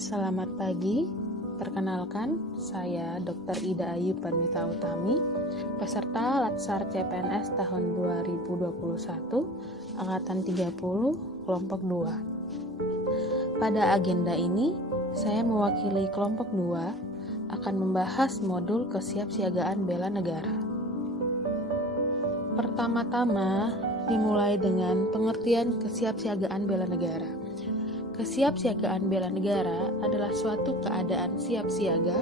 Selamat pagi, perkenalkan saya Dr. Ida Ayu Panmita Utami, peserta Latsar CPNS tahun 2021, Angkatan 30, Kelompok 2. Pada agenda ini, saya mewakili Kelompok 2 akan membahas modul kesiapsiagaan bela negara. Pertama-tama, dimulai dengan pengertian kesiapsiagaan bela negara. Kesiapsiagaan bela negara adalah suatu keadaan siap siaga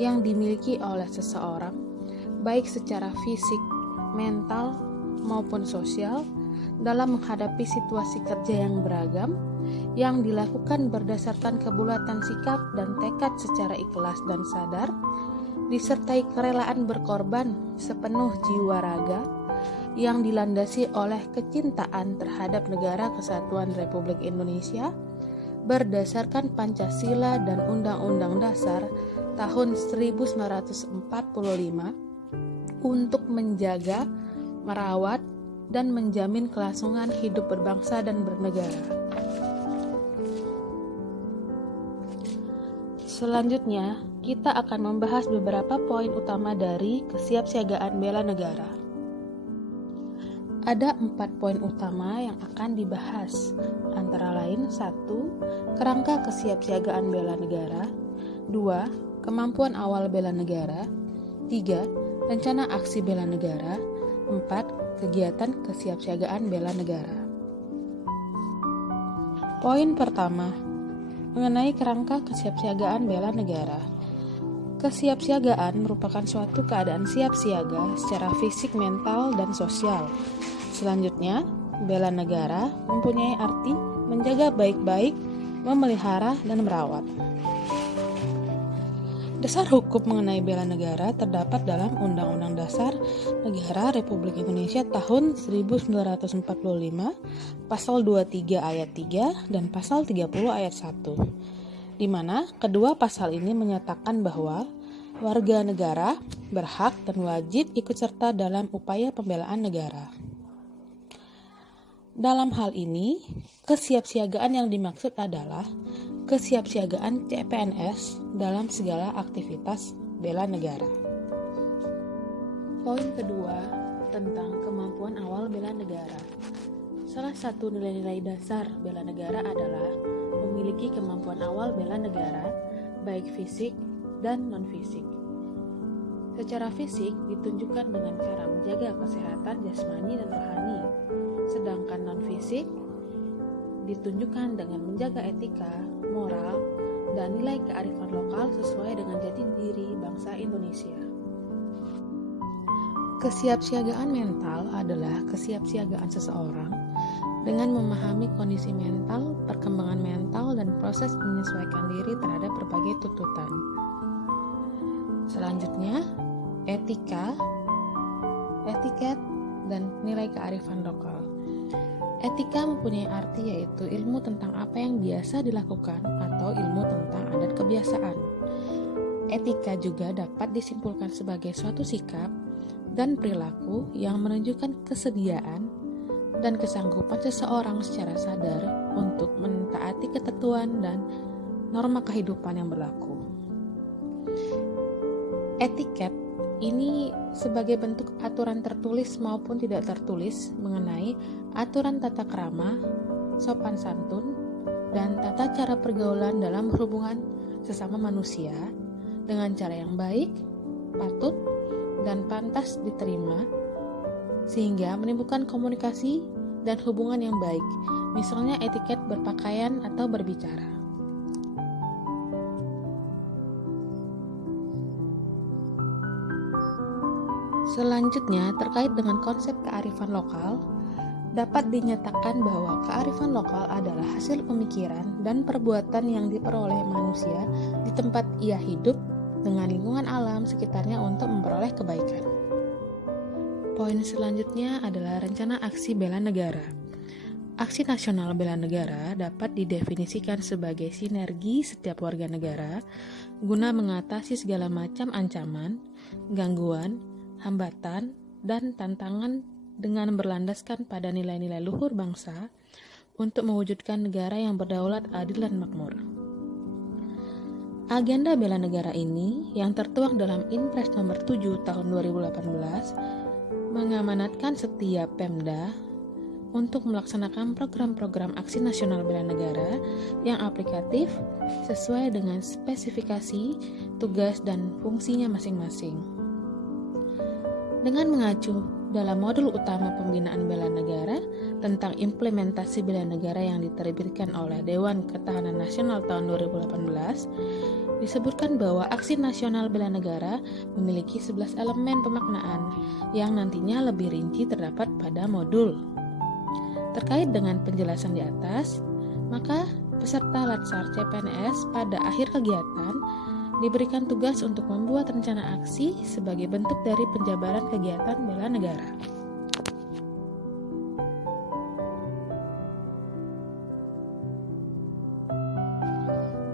yang dimiliki oleh seseorang, baik secara fisik, mental, maupun sosial, dalam menghadapi situasi kerja yang beragam, yang dilakukan berdasarkan kebulatan sikap dan tekad secara ikhlas dan sadar, disertai kerelaan berkorban sepenuh jiwa raga, yang dilandasi oleh kecintaan terhadap Negara Kesatuan Republik Indonesia, berdasarkan Pancasila dan Undang-Undang Dasar tahun 1945 untuk menjaga, merawat, dan menjamin kelangsungan hidup berbangsa dan bernegara. Selanjutnya, kita akan membahas beberapa poin utama dari kesiapsiagaan bela negara. Ada 4 poin utama yang akan dibahas, antara lain 1. Kerangka kesiapsiagaan bela negara, 2. Kemampuan awal bela negara, 3. Rencana aksi bela negara, 4. Kegiatan kesiapsiagaan bela negara. Poin pertama, mengenai kerangka kesiapsiagaan bela negara. Kesiapsiagaan merupakan suatu keadaan siap siaga secara fisik, mental, dan sosial. Selanjutnya, bela negara mempunyai arti menjaga baik-baik, memelihara, dan merawat. Dasar hukum mengenai bela negara terdapat dalam Undang-Undang Dasar Negara Republik Indonesia tahun 1945, Pasal 23 ayat 3 dan Pasal 30 ayat 1, di mana kedua pasal ini menyatakan bahwa warga negara berhak dan wajib ikut serta dalam upaya pembelaan negara. Dalam hal ini, kesiapsiagaan yang dimaksud adalah kesiapsiagaan CPNS dalam segala aktivitas bela negara. Poin kedua, tentang kemampuan awal bela negara. Salah satu nilai-nilai dasar bela negara adalah memiliki kemampuan awal bela negara, baik fisik dan non-fisik. Secara fisik ditunjukkan dengan cara menjaga kesehatan jasmani dan rohani, sedangkan non-fisik ditunjukkan dengan menjaga etika, moral, dan nilai kearifan lokal sesuai dengan jati diri bangsa Indonesia. Kesiapsiagaan mental adalah kesiapsiagaan seseorang dengan memahami kondisi mental, perkembangan mental, dan proses menyesuaikan diri terhadap berbagai tuntutan. Selanjutnya, etika, etiket, dan nilai kearifan lokal. Etika mempunyai arti yaitu ilmu tentang apa yang biasa dilakukan atau ilmu tentang adat kebiasaan. Etika juga dapat disimpulkan sebagai suatu sikap dan perilaku yang menunjukkan kesediaan dan kesanggupan seseorang secara sadar untuk mentaati ketentuan dan norma kehidupan yang berlaku. Etiket ini sebagai bentuk aturan tertulis maupun tidak tertulis mengenai aturan tata krama, sopan santun, dan tata cara pergaulan dalam hubungan sesama manusia dengan cara yang baik, patut, dan pantas diterima, sehingga menimbulkan komunikasi dan hubungan yang baik, misalnya etiket berpakaian atau berbicara. Selanjutnya, terkait dengan konsep kearifan lokal, dapat dinyatakan bahwa kearifan lokal adalah hasil pemikiran dan perbuatan yang diperoleh manusia di tempat ia hidup dengan lingkungan alam sekitarnya untuk memperoleh kebaikan. Poin selanjutnya adalah rencana aksi bela negara. Aksi nasional bela negara dapat didefinisikan sebagai sinergi setiap warga negara guna mengatasi segala macam ancaman, gangguan, hambatan, dan tantangan dengan berlandaskan pada nilai-nilai luhur bangsa untuk mewujudkan negara yang berdaulat, adil, dan makmur. Agenda bela negara ini yang tertuang dalam Inpres nomor 7 tahun 2018 mengamanatkan setiap Pemda untuk melaksanakan program-program aksi nasional bela negara yang aplikatif sesuai dengan spesifikasi, tugas, dan fungsinya masing-masing. Dengan mengacu dalam modul utama pembinaan bela negara tentang implementasi bela negara yang diterbitkan oleh Dewan Ketahanan Nasional tahun 2018, disebutkan bahwa aksi nasional bela negara memiliki 11 elemen pemaknaan yang nantinya lebih rinci terdapat pada modul. Terkait dengan penjelasan di atas, maka peserta Latsar CPNS pada akhir kegiatan diberikan tugas untuk membuat rencana aksi sebagai bentuk dari penjabaran kegiatan bela negara.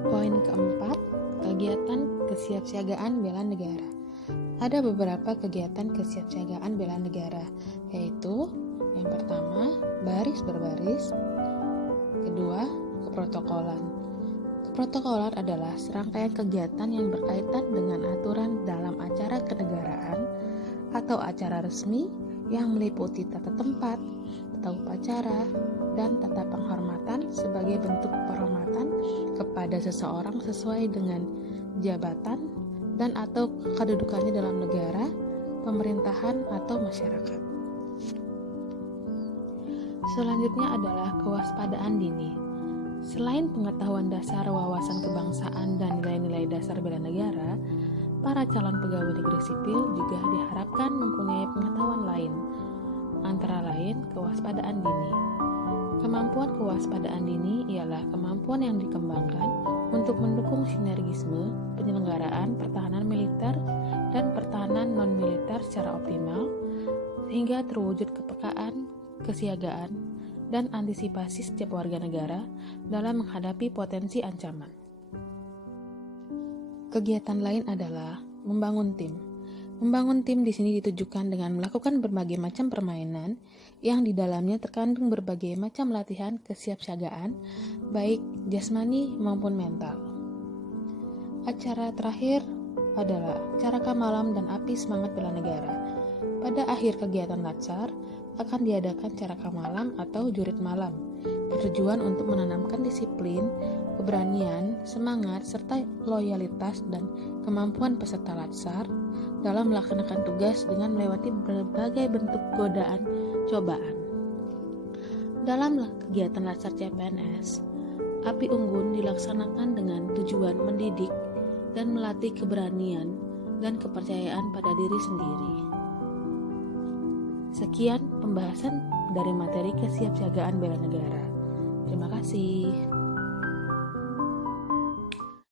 Poin keempat, kegiatan kesiapsiagaan bela negara. Ada beberapa kegiatan kesiapsiagaan bela negara, yaitu yang pertama, baris berbaris. Kedua, keprotokolan. Keprotokolan adalah serangkaian kegiatan yang berkaitan dengan aturan dalam acara kenegaraan atau acara resmi yang meliputi tata tempat, tata upacara, dan tata penghormatan sebagai bentuk penghormatan kepada seseorang sesuai dengan jabatan dan atau kedudukannya dalam negara, pemerintahan, atau masyarakat. Selanjutnya adalah kewaspadaan dini. Selain pengetahuan dasar wawasan kebangsaan dan nilai-nilai dasar bela negara, para calon pegawai negeri sipil juga diharapkan mempunyai pengetahuan lain, antara lain kewaspadaan dini. Kemampuan kewaspadaan dini ialah kemampuan yang dikembangkan untuk mendukung sinergisme penyelenggaraan pertahanan militer dan pertahanan non-militer secara optimal, sehingga terwujud kepekaan, kesiagaan, dan antisipasi setiap warga negara dalam menghadapi potensi ancaman. Kegiatan lain adalah membangun tim. Membangun tim di sini ditujukan dengan melakukan berbagai macam permainan yang di dalamnya terkandung berbagai macam latihan kesiapsiagaan, baik jasmani maupun mental. Acara terakhir adalah Caraka Malam dan Api Semangat Bela Negara. Pada akhir kegiatan Latsar akan diadakan Caraka Malam atau Jurit Malam, bertujuan untuk menanamkan disiplin, keberanian, semangat, serta loyalitas dan kemampuan peserta Latsar dalam melaksanakan tugas dengan melewati berbagai bentuk godaan cobaan. Dalam kegiatan Latsar CPNS, Api Unggun dilaksanakan dengan tujuan mendidik dan melatih keberanian dan kepercayaan pada diri sendiri. Sekian pembahasan dari materi kesiapsiagaan bela negara. Terima kasih.